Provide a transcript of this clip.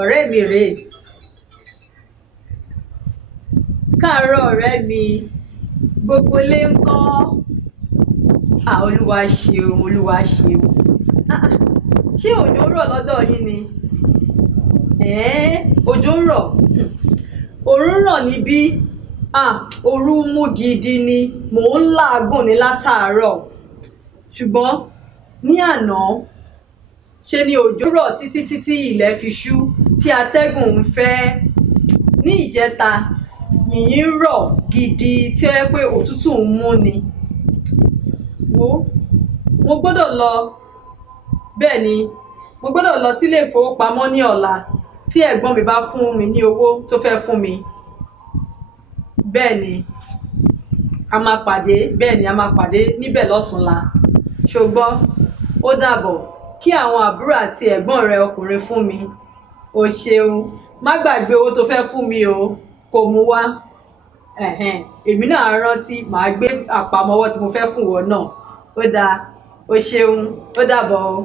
ọ̀rẹ́ mi rèé. Káàárọ̀ ọ̀rẹ́ mi, gbogbo ilé ńkọ́? Olúwa ṣeun, Olúwa ṣeun. Ṣé òjò rọ̀ lọ́dọ̀ yín ni? Òjò rọ̀. Òòrùn rọ̀ níbí. Òru mú gidi ni, mò ń làágùn ní látàárọ̀. Ṣùgbọ́n ní àná, ṣe ni òjò rọ̀ títí ilẹ̀ fi ṣú tí atẹ́gùn ń fẹ́. Ní ìjẹta, yìnyín rọ̀ gidi tí ó jẹ́ pé òtútù ń mú ni. Mo gbọ́dọ̀ lọ, bẹ́ẹ̀ ni, mo gbọ́dọ̀ lọ sílé ìfowópamọ́ ní ọ̀la tí ẹ̀gbọ́n mi bá fún mi ní owó tó fẹ́ fún mi. Bẹ́ẹ̀ ni, a máa pàdé níbẹ̀ lọ́tùnla. Ṣùgbọ́n ó dàbọ̀, kí àwọn àbúrò àti ẹ̀gbọ́n rẹ ọkùnrin fún mi. O ṣeun, má gbàgbé owó tó fẹ́ fún mi o, kó mú wá. Èmi náà rántí, màá gbé àpamọ́wọ́ tí mo fẹ́ fún ìwọ náà. Ó dáa, o ṣeun, ó dàbọ̀ o.